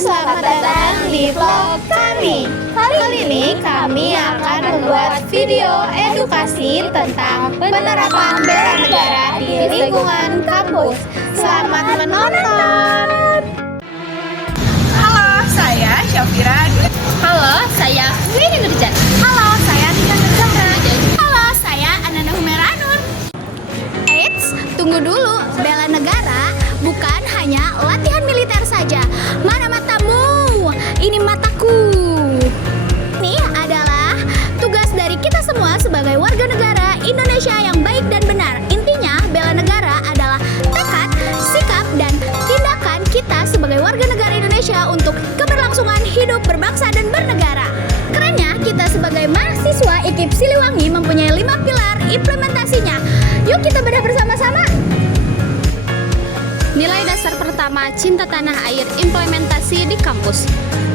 selamat datang di vlog kami. Kali ini kami akan membuat video edukasi tentang penerapan bela negara di lingkungan kampus. Selamat menonton. Halo, saya Syafira. Halo, saya Winnie Nurjan. Halo, saya Tika Nurjana. Halo, saya Ananda Humeranur. Eits, tunggu dulu. Bela negara bukan hanya latihan militer saja. Mana matamu? Ini mataku. Ini adalah tugas dari kita semua sebagai warga negara Indonesia yang baik dan benar. Intinya, bela negara adalah tekad, sikap, dan tindakan kita sebagai warga negara Indonesia untuk keberlangsungan hidup berbangsa dan bernegara. Kerennya, kita sebagai mahasiswa IKIP Siliwangi mempunyai 5 pilar implementasinya. Yuk kita bedah bersama-sama. Nilai dasar pertama, cinta tanah air, implementasi di kampus.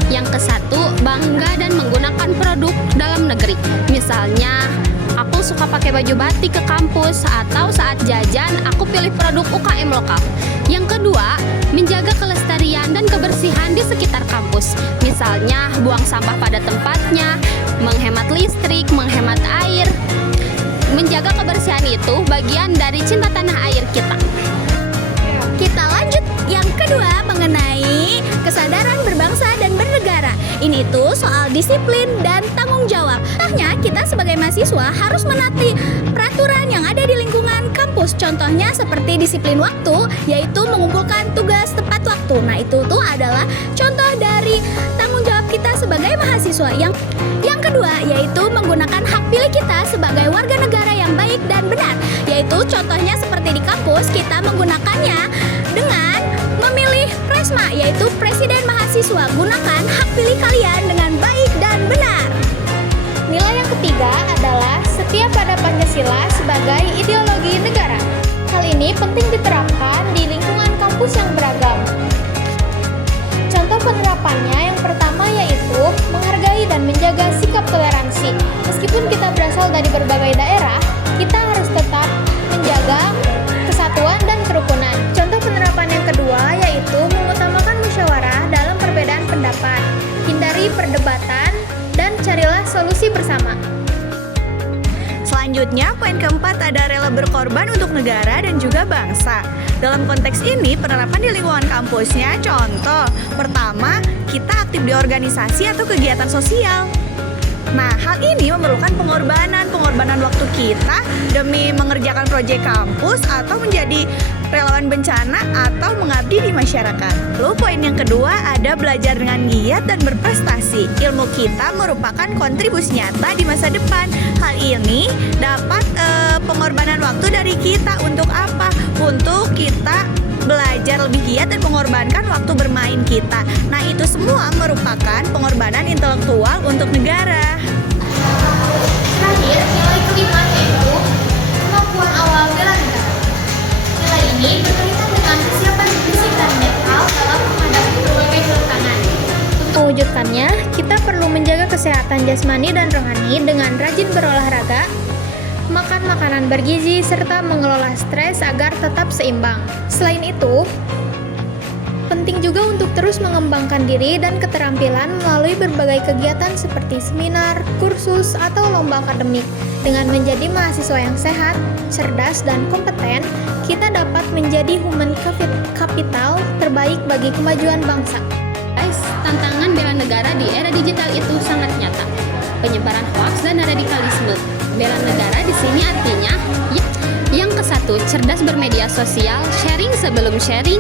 Yang ke-1, bangga dan menggunakan produk dalam negeri. Misalnya, aku suka pakai baju batik ke kampus, atau saat jajan aku pilih produk UKM lokal. Yang kedua, menjaga kelestarian dan kebersihan di sekitar kampus. Misalnya, buang sampah pada tempatnya, menghemat listrik, menghemat air. Menjaga kebersihan itu bagian dari cinta tanah air kita. Kita lanjut yang kedua mengenai kesadaran berbangsa dan bernegara. Ini tuh soal disiplin dan tanggung jawab. Artinya kita sebagai mahasiswa harus menaati peraturan yang ada di lingkungan kampus. Contohnya seperti disiplin waktu, yaitu mengumpulkan tugas tepat waktu. Nah itu tuh adalah contoh dari tanggung jawab kita sebagai mahasiswa. Yang kedua yaitu menggunakan hak pilih kita sebagai warga negara yang baik dan benar. Yaitu contohnya seperti di kampus kita menggunakannya dengan memilih Presma, yaitu Presiden Mahasiswa. Gunakan hak pilih kalian dengan baik dan benar. Nilai yang ketiga adalah setia pada Pancasila sebagai ideologi negara. Hal ini penting diterapkan di lingkungan kampus yang beragam. Contoh penerapannya yang pertama yaitu menghargai dan menjaga sikap toleransi. Meskipun kita berasal dari berbagai daerah, kita harus tetap menjaga kesatuan dan kerukunan. Contoh penerapan yang kedua yaitu mengutamakan musyawarah dalam perbedaan pendapat. Hindari perdebatan dan carilah solusi bersama. Selanjutnya, poin keempat ada rela berkorban untuk negara dan juga bangsa. Dalam konteks ini, penerapan di lingkungan kampusnya, contoh, pertama, kita aktif di organisasi atau kegiatan sosial. Nah, hal ini memerlukan pengorbanan waktu kita demi mengerjakan proyek kampus atau menjadi relawan bencana atau mengabdi di masyarakat. Lalu poin yang kedua ada belajar dengan giat dan berprestasi. Ilmu kita merupakan kontribusi nyata di masa depan. Hal ini dapat pengorbanan waktu dari kita untuk apa? Untuk kita belajar lebih giat dan mengorbankan waktu bermain kita. Nah, itu semua merupakan pengorbanan intelektual untuk negara. Terakhir, nilai kelima yaitu kemampuan awal bela negara. Nilai ini berkaitan dengan kesiapan fisik dan mental dalam menghadapi berbagai tantangan. Untuk mewujudkannya, kita perlu menjaga kesehatan jasmani dan rohani dengan rajin berolahraga, makan makanan bergizi, serta mengelola stres agar tetap seimbang. Selain itu, penting juga untuk terus mengembangkan diri dan keterampilan melalui berbagai kegiatan seperti seminar, kursus, atau lomba akademik. Dengan menjadi mahasiswa yang sehat, cerdas, dan kompeten, kita dapat menjadi human capital terbaik bagi kemajuan bangsa. Guys, tantangan bela negara di era digital itu sangat nyata. Penyebaran hoaks dan radikalisme. Bela negara di sini artinya yang ke-1, cerdas bermedia sosial, sharing sebelum sharing,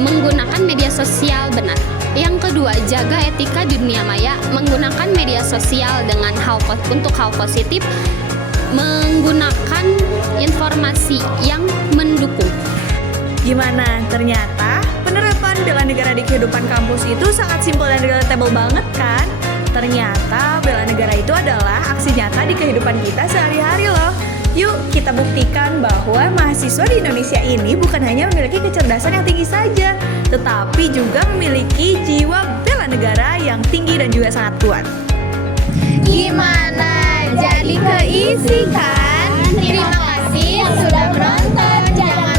menggunakan media sosial benar. Yang kedua, jaga etika di dunia maya, menggunakan media sosial dengan untuk hal positif, menggunakan informasi yang mendukung. Gimana? Ternyata penerapan bela negara di kehidupan kampus itu sangat simpel dan relatable banget kan? Ternyata bela negara itu adalah aksi nyata di kehidupan kita sehari-hari loh. Yuk kita buktikan bahwa mahasiswa di Indonesia ini bukan hanya memiliki kecerdasan yang tinggi saja, tetapi juga memiliki jiwa bela negara yang tinggi dan juga sangat kuat. Gimana? Jadi keisi kan? Terima kasih yang sudah menonton. Jangan